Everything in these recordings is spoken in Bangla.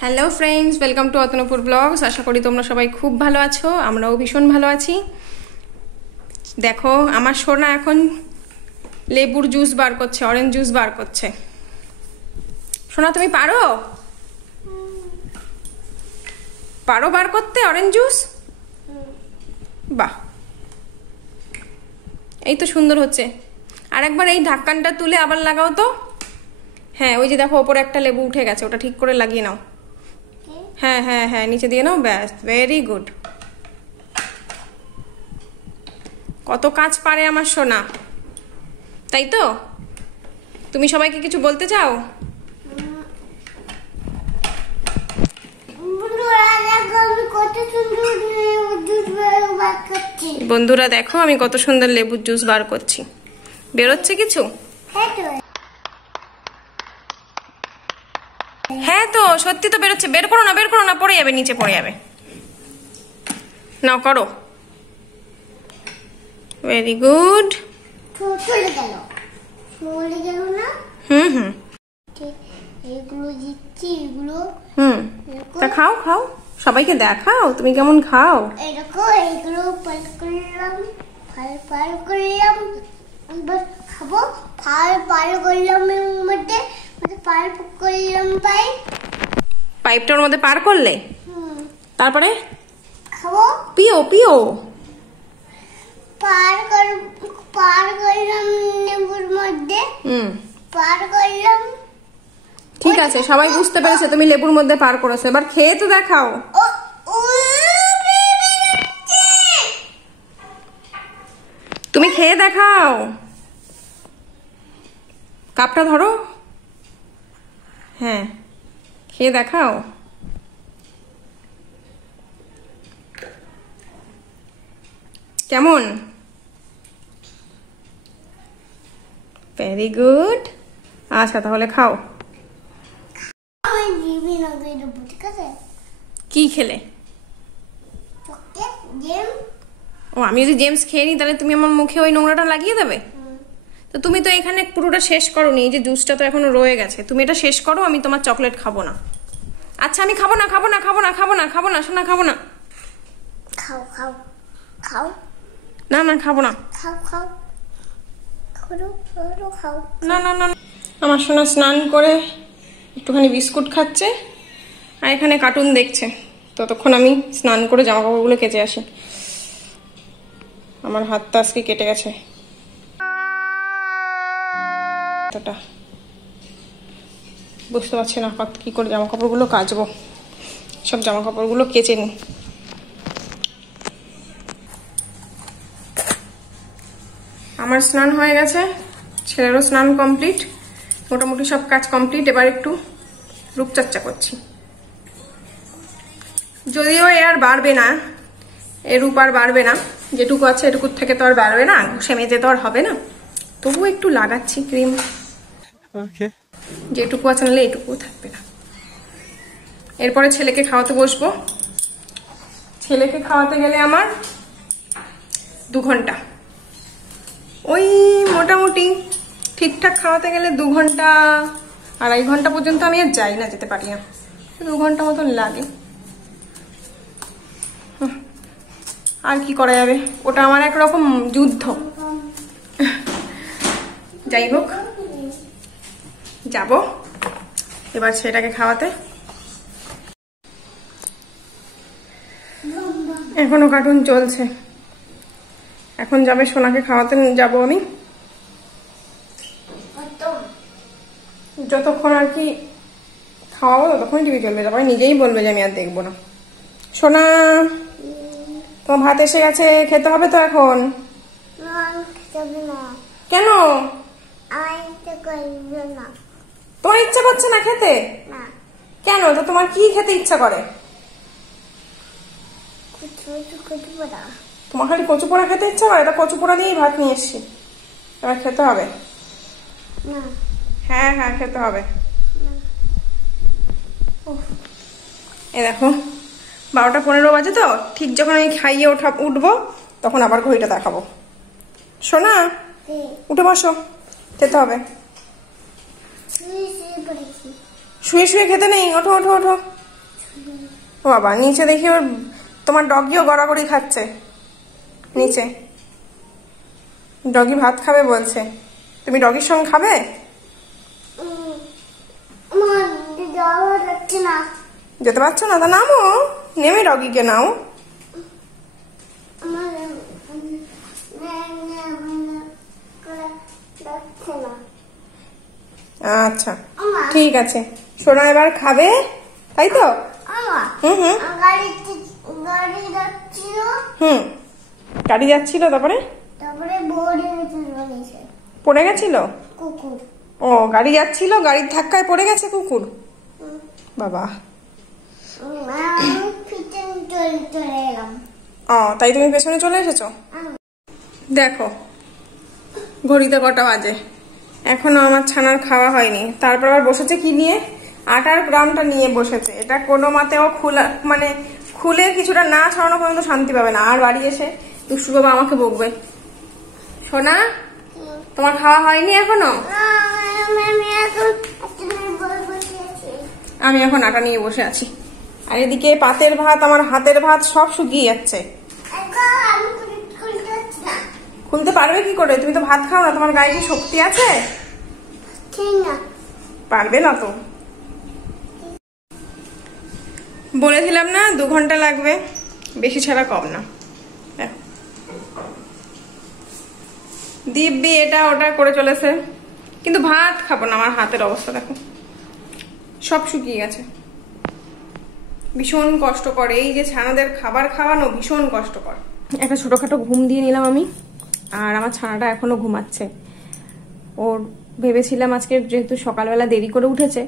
Hello friends, welcome to Atanupur blogs. আশা করি তোমরা সবাই খুব ভালো আছো, আমরাও ভীষণ ভালো আছি। দেখো আমার সোনা এখন লেবুর জুস বার করছে, অরেঞ্জ জুস বার করছে। সোনা তুমি পারো পারো বার করতে অরেঞ্জ জুস? বাহ, এই তো সুন্দর হচ্ছে। আর একবার এই ঢাক্কানটা তুলে আবার লাগাও তো। হ্যাঁ, ওই যে দেখো ওপরে একটা লেবু উঠে গেছে, ওটা ঠিক করে লাগিয়ে নাও। হ্যাঁ হ্যাঁ হ্যাঁ, নিচে দিয়ে নাও, ব্যাস, ভেরি গুড। কত কাজ পারে আমার সোনা, তাই তো? তুমি সবাইকে কিছু বলতে চাও? বন্ধুরা দেখো আমি কত সুন্দর লেবুর জুস বার করছি। বেরোচ্ছে কিছু? হ্যাঁ তো সত্যি তো বেরোচ্ছে। বের করো না, বের করো না, পড়ে যাবে, নিচে পড়ে যাবে। নাও করো, ভেরি গুড। হুম হুম তা খাও খাও, সবাইকে দেখাও তুমি কেমন খাও। পাইপটার মধ্যে পার করলে তারপরে পিও পিও পার করলাম লেবুর মধ্যে, পার করলাম। ঠিক আছে, সবাই বুঝতে পেরেছে তুমি লেবুর মধ্যে পার করেছো। এবার খেয়ে তো দেখাও। তুমি খেয়ে দেখাও, কাপটা ধরো। হ্যাঁ, খেয়ে দেখাও। কেমন? Very good. আচ্ছা তাহলে খাও। কি খেলে? ও, আমি যদি জেমস খেয়ে নিই তাহলে তুমি আমার মুখে ওই নোংরাটা লাগিয়ে দেবে? তো তুমি তো এখানে পুরোটা শেষ করোনি, এই যে জুসটা তো এখনো রয়ে গেছে। তুমি এটা শেষ করো, আমি তোমার চকলেট খাবো না। আচ্ছা আমি খাবো না, খাবো না, খাবো না, খাবো না, খাবো না, শোনা খাবো না। খাও খাও খাও। না না, খাবো না। খাও খাও খাও। না না না, আমার সোনা স্নান করে একটুখানি বিস্কুট খাচ্ছে আর এখানে কার্টুন দেখছে। ততক্ষণ আমি স্নান করে জামা কাপড়গুলো কেচে আসি। আমার হাতটা আজকে কেটে গেছে। বুঝতে পারছি না কি করে জামা কাপড়গুলো কাচবো। সব জামা কাপড়গুলো কেচে নি। আমার স্নান হয়ে গেছে, ছেলেরও স্নান কমপ্লিট, মোটামুটি সব কাজ কমপ্লিট। এবার একটু রূপচর্চা করছি। যদিও এ আর বাড়বে না, এর রূপ আর বাড়বে না, যেটুকু আছে এটুকুর থেকে তো আর বাড়বে না, ঘষে মেজে তো আর হবে না। তবুও একটু লাগাচ্ছি ক্রিম, যেটুকু আছে, নাহলে এটুকুও থাকবে না। এরপরে ছেলেকে খাওয়াতে বসবো। ছেলেকে খাওয়াতে গেলে আমার 2 ঘন্টা, ওই মোটামুটি ঠিকঠাক খাওয়াতে গেলে 2 ঘন্টা, 2.5 ঘন্টা পর্যন্ত আমি আর যাই না, যেতে পারি না। 2 ঘন্টা মতন লাগে। আর কি করা যাবে, ওটা আমার একরকম যুদ্ধ। যাই হোক, যাব এবার সেটাকে খাওয়াতে। এখনো কার্টুন চলছে। এখন যাবে সোনাকে খাওয়াতে যাব আমি। যতক্ষণ আর কি খাওয়াবো ততক্ষণ টিভি চলবে, তারপরে নিজেই বলবে যে আমি আর দেখবো না। সোনা, তোমার ভাত এসে গেছে, খেতে হবে তো এখন। কেন? তোমার ইচ্ছা করছে না খেতে? কেন? তো তোমার কি খেতে ইচ্ছা করে? তোমার খালি কচু পোড়া খেতে ইচ্ছা করে? তা কচু পোড়া দিয়েই ভাত নিয়ে এসছি, এবার খেতে হবে। হ্যাঁ হ্যাঁ খেতে হবে। এ দেখো 12টা 15 বাজে তো, ঠিক যখন আমি খাইয়ে উঠবো তখন আবার ঘড়িটা দেখাবো। সোনা উঠে বসো, খেতে হবে। শুয়ে শুয়ে খেতে নেই, ওঠো ওঠো ওঠো। ও বাবা, নিচে দেখি ওর তোমার ডগিও গড়াগড়ি খাচ্ছে নিচে। ডগি ভাত খাবে বলছে, তুমি ডগির সঙ্গে খাবে? যেতে পারছো না? তা নামো, নেমে ডগিকে নাও। আচ্ছা ঠিক আছে, সোনা এবার খাবে, তাই তো? গাড়ি যাচ্ছিল, তারপরে পড়ে গেছিল কুকুর। ও, গাড়ি যাচ্ছিল, গাড়ির ধাক্কায় পড়ে গেছে কুকুর। বাবা, ও তাই তুমি পেছনে চলে এসেছো? দেখো ঘড়িতে কটা বাজে, এখনো আমার ছানার খাওয়া হয়নি। তারপর আবার বসেছে কি নিয়ে? আটার গ্রামটা নিয়ে বসেছে। এটা কোনো মতেও মানে খুলে কিছুটা না ছড়ানো পর্যন্ত শান্তি পাবে না। আর বাড়ি এসে দুষ্টু বাবা আমাকে বকবে। সোনা, তোমার খাওয়া হয়নি এখনো? আমি এখন আটা নিয়ে বসে আছি। আর এদিকে পাতের ভাত, আমার হাতের ভাত সব শুকিয়ে যাচ্ছে। খুলতে পারবে কি করে? তুমি তো ভাত খাও না, তোমার গায়ে কি শক্তি আছে? পারবে না তো। বলেছিলাম না 2 ঘন্টা লাগবে, বেশি ছাড়া কম না। দিব্যি এটা ওটা করে চলেছে, কিন্তু ভাত খাবো না। আমার হাতের অবস্থা দেখো, সব শুকিয়ে গেছে। ভীষণ কষ্ট করে এই যে ছানাদের খাবার খাওয়ানো, ভীষণ কষ্টকর। একটা ছোটখাটো ঘুম দিয়ে নিলাম আমি, আর আমার ছানাটা এখনো ঘুমাচ্ছে। ওর ভেবেছিলাম আজকে যেহেতু সকালবেলা দেরি করে উঠেছে,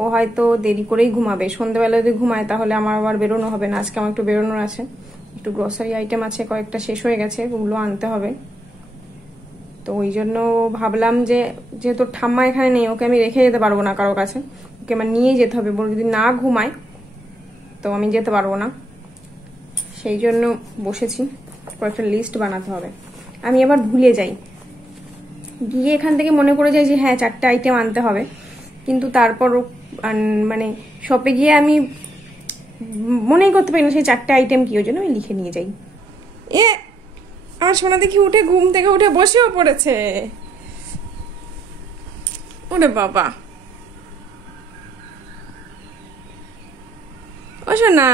ও হয়তো দেরি করেই ঘুমাবে। সন্ধ্যেবেলা যদি ঘুমায় তাহলে আমার আবার বেরোনো হবে না। আজকে আমার একটু বেরোনোর আছে, একটু গ্রসারি আইটেম আছে, কয়েকটা শেষ হয়ে গেছে, ওগুলো আনতে হবে। তো ওই জন্য ভাবলাম যে যেহেতু ঠাম্মা এখানে নেই, ওকে আমি রেখে যেতে পারবো না কারো কাছে, ওকে আমার নিয়ে যেতে হবে। বলে যদি না ঘুমায় তো আমি যেতে পারবো না। সেই জন্য বসেছি, কয়েকটা লিস্ট বানাতে হবে। আমি আবার ভুলে যাই, গিয়ে এখান থেকে মনে পড়ে যায় যে হ্যাঁ 4টে আইটেম আনতে হবে, কিন্তু তারপর মানে শপে গিয়ে আমি মনেই করতে পারি না সেই 4টে আইটেম কি। ওই জন্য আমি লিখে নিয়ে যাই। আমার সোনা দেখি উঠে ঘুম থেকে উঠে বসেও পড়েছে। ওরে বাবা, ও সোনা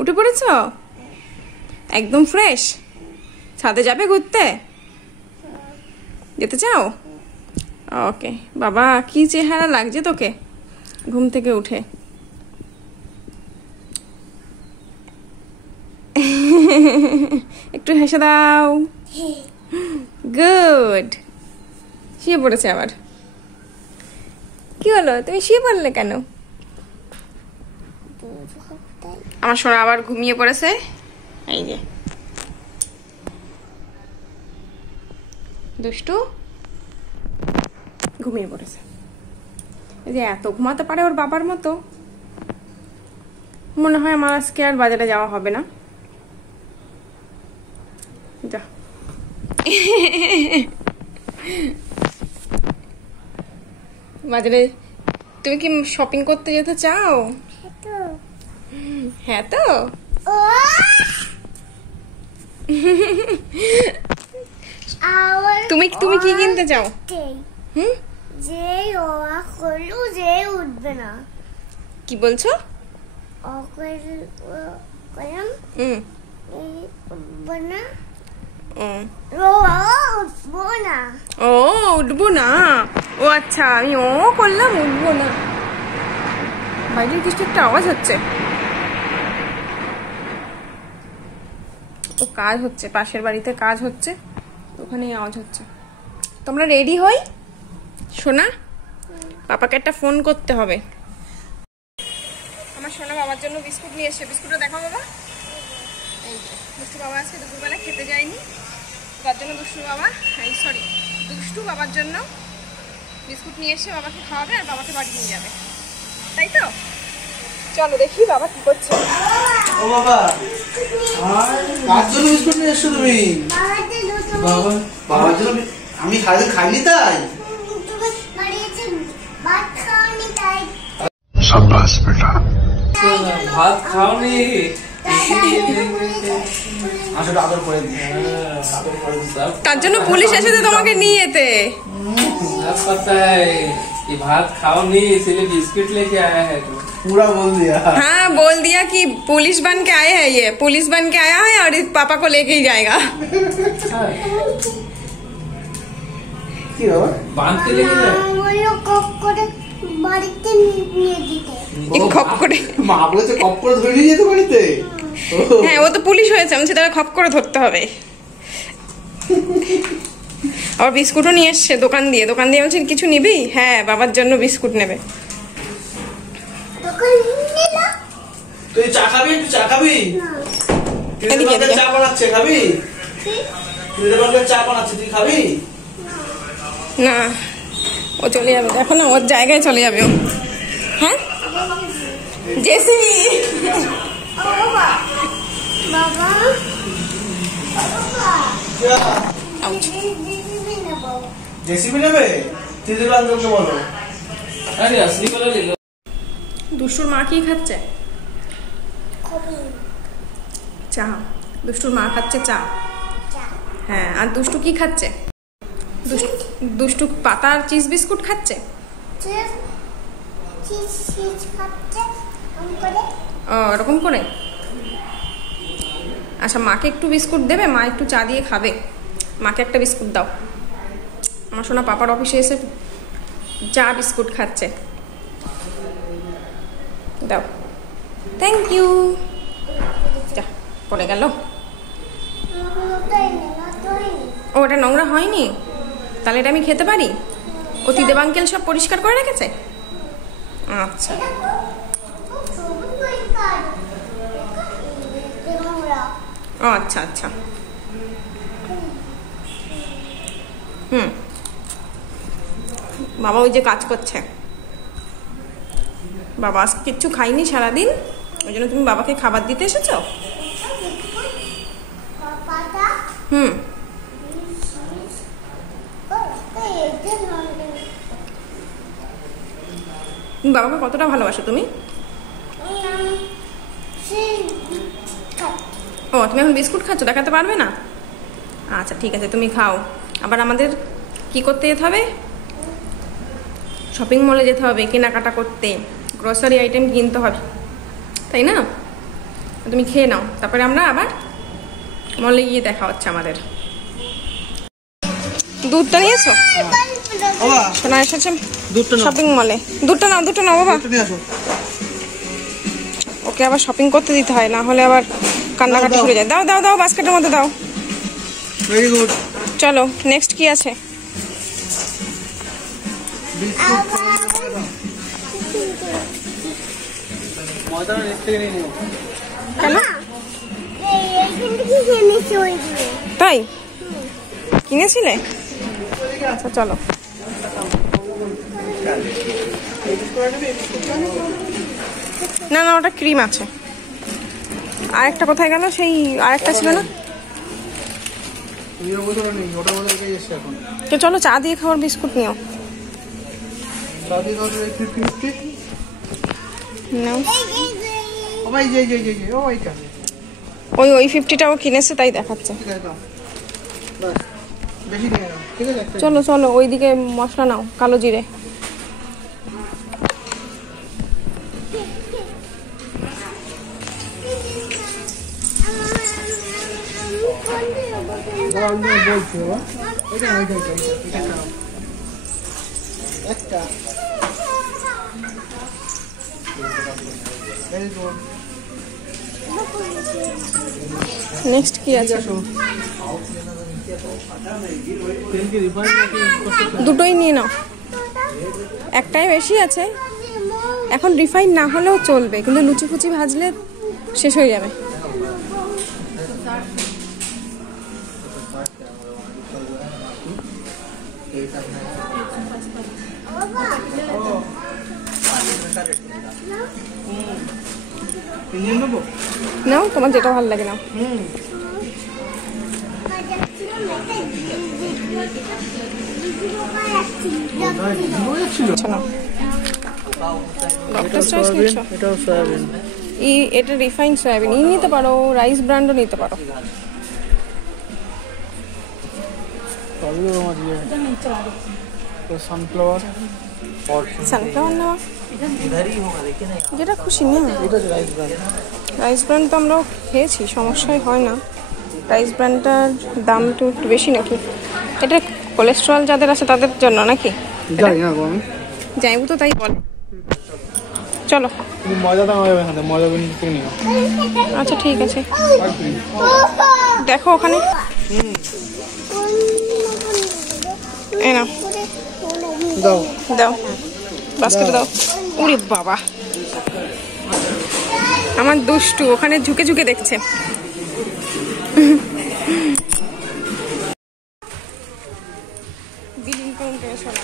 উঠে পড়েছ? একদম ফ্রেশ? ছাদে যাবে ঘুরতে? যেতে চাও? ওকে। বাবা কি চেহারা লাগছে তোকে ঘুম থেকে উঠে। একটু হেসে দাও। গুড। শুয়ে পড়েছে আবার। কি হলো, তুমি শুয়ে পড়লে কেন? আমার সোনা আবার ঘুমিয়ে পড়েছে। এই যে দুষ্টু ঘুমিয়ে পড়েছে। এই যে এত ঘুমাতে পারে ওর বাবার মতো। মনে হয় আমার আজকে আর বাজারে যাওয়া হবে না। যা বাজারে তুমি কি শপিং করতে যেতে চাও? হ্যাঁ তো। তুমি তুমি কি কিনতে চাও? যে ওয়া করলু যে উঠবে না। কি বলছো? ও উঠবো না। ও আচ্ছা, আমি ও করলাম উঠবো না। বাইরের কিছু একটা আওয়াজ হচ্ছে, ও কাজ হচ্ছে, পাশের বাড়িতে কাজ হচ্ছে, ওখানে আওয়াজ হচ্ছে। তোমরা রেডি হই সোনা, পাপাকে একটা ফোন করতে হবে। আমার সোনা বাবার জন্য বিস্কুট নিয়ে এসছে। বিস্কুটটা দেখো বাবা। এই যে দুষ্টু বাবা আজকে দুপুরবেলা খেতে যায়নি, তার জন্য দুষ্টু বাবার জন্য বিস্কুট নিয়ে এসে বাবাকে খাওয়াবে আর বাবাকে বাড়ি নিয়ে যাবে, তাই তো? চলো দেখি বাবা কি করছে। ও বাবা, কার জন্য বিস্কুট নিয়ে এসছো তুমি? বাবার জন্য। আমি খাইনি তাই? शाबाश बेटा। ভাত খাওনি আসলে আদর করে দিই আদর করে দিই সব তার জন্য পুলিশ এসেছে তোমাকে নিয়ে যেতে। सब पता है कि भात खाओ नहीं इसलिए बिस्किट लेके आया है तू पूरा बोल दिया हाँ बोल दिया कि पुलिस बन के आए हैं, ये पुलिस बन के आया है और इस पापा को लेके ही जाएगा। কি হবে বাঁধ के लेके जाए বললো কপ করে বাড়িতে নিয়ে দিতে। এই খপ করে মা বলেছে কপ করে ধরে নিয়ে যেতে বাড়িতে হ্যাঁ ও তো পুলিশ হয়েছে, আমি সেটা খপ করে ধরতে হবে। আবার বিস্কুটও নিয়ে এসছে দোকান দিয়ে বলছেন কিছু নিবি? হ্যাঁ বাবার জন্য বিস্কুট নেবে। তখন নিল তুই চা খাবি একটু চা খাবি এদিকে, এদিকে। চা বানাচ্ছে খাবি তুই চা বানাচ্ছে তুই খাবি না ও চলে যাবে, দেখো না ওর জায়গায় চলে যাবে ও। হ্যাঁ জেসিবি বাবা বাবা জেসিবি নেবে দিদির বান্ধবকে বলো আরে আসলি বলে দিল দুষ্টুর মা কি খাচ্ছে? চা। দুষ্টুর মা খাচ্ছে চা। হ্যাঁ আর দুষ্টু কি খাচ্ছে? দুষ্টু পাতার চিজ বিস্কুট খাচ্ছে। ও এরকম করে। আচ্ছা মাকে একটু বিস্কুট দেবে, মা একটু চা দিয়ে খাবে। মাকে একটা বিস্কুট দাও। আমার সোনা পাপার অফিসে এসে চা বিস্কুট খাচ্ছে, দাও। Thank you. যা পড়ে গেল। ও ওটা নোংরা হয়নি, তাহলে এটা আমি খেতে পারি? অতিদেব আঙ্কেল সব পরিষ্কার করে রেখেছে। আচ্ছা ও আচ্ছা আচ্ছা বাবা ওই যে কাজ করছে। বাবা আজকে কিচ্ছু খাইনি সারাদিন, ওই জন্য তুমি বাবাকে খাবার দিতে এসেছো? হুম বাবাকে কতটা ভালোবাসো তুমি? ও তুমি এখন বিস্কুট খাচ্ছ, দেখাতে পারবে না? আচ্ছা ঠিক আছে তুমি খাও। আবার আমাদের কি করতে যেতে হবে? শপিং মলে যেতে হবে কেনাকাটা করতে, গ্রসারি আইটেম কিনতে হবে, তাই না? তুমি খেয়ে নাও, তারপরে আমরা আবার মলে গিয়ে দেখা হচ্ছে আমাদের। দুধটা নিয়েছো? শোনা এসেছে শপিং মলে। দুধটা নাও বাবা। ওকে আবার শপিং করতে দিতে হয়, না হলে আবার কান্নাকাটি শুরু যায়। দাও দাও দাও বাস্কেটের মধ্যে দাও। Very good. চলো নেক্সট কি আছে? কেন? তাই কিনেছিলে? আচ্ছা চলো। না না ওটা ক্রিম আছে। আরেকটা কোথায় গেল? সেই আরেকটা ছিল না? তো চলো চা দিয়ে খাওয়ার বিস্কুট নিও। ওই 50টাও কিনেছে তাই দেখাচ্ছে। চলো চলো ওইদিকে মশলা নাও, কালো জিরে। নেক্সট কি আছে? দুটোই নিয়ে নাও, একটাই বেশি আছে। এখন রিফাইন না হলেও চলবে, কিন্তু লুচি ফুচি ভাজলে শেষ হয়ে যাবে। নাও তোমার যেটা ভালো লাগে নাও। ডক্টরস চয়েস নিচ্ছ? এটাও সয়াবিন। এটা রিফাইন্ড সয়াবিন নিতে পারো, রাইস ব্র্যান্ডও নিতে পারো। সানফ্লাওয়ার সানফ্লাওয়ার নেওয়া, যেটা খুশি না। এটা রাইস ব্র্যান্ড। রাইস ব্র্যান্ড তো আমরাও খেয়েছি, সমস্যাই হয় না। রাইস ব্র্যান্ডটার দাম একটু বেশি নাকি? এটা কোলেস্ট্রল যাদের আছে তাদের জন্য নাকি? জানি না আমি, যাইবো তো তাই বল। চলো মজা দাম হবে এখানে, মজা থেকে নিও। আচ্ছা ঠিক আছে, দেখো ওখানে। এই নাও, দাও দাও বাস্কেটে দাও। ওরে বাবা, আমার দুষ্টু ওখানে ঝুঁকে ঝুঁকে দেখছে। বিলিং কাউন্টারে চলো।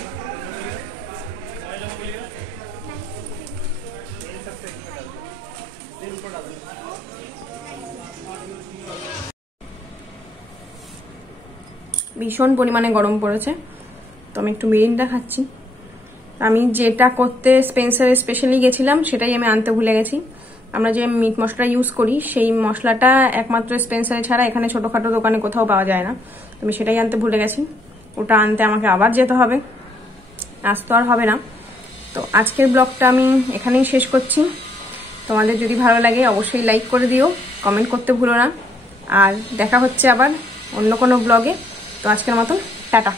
ভীষণ পরিমাণে গরম পড়েছে, তো আমি একটু মিরিন্ডা খাচ্ছি। আমি যেটা করতে স্পেন্সারে স্পেশালি গেছিলাম সেটাই আমি আনতে ভুলে গেছি। আমরা যে মিট মশলা ইউজ করি সেই মশলাটা একমাত্র স্পেন্সারে ছাড়া এখানে ছোটোখাটো দোকানে কোথাও পাওয়া যায় না। আমি সেটাই আনতে ভুলে গেছি, ওটা আনতে আমাকে আবার যেতে হবে, আজ তো আর হবে না। তো আজকের ব্লগটা আমি এখানেই শেষ করছি। তোমাদের যদি ভালো লাগে অবশ্যই লাইক করে দিও, কমেন্ট করতে ভুলো না। আর দেখা হচ্ছে আবার অন্য কোনো ব্লগে। তো আজকের মতন টাটা।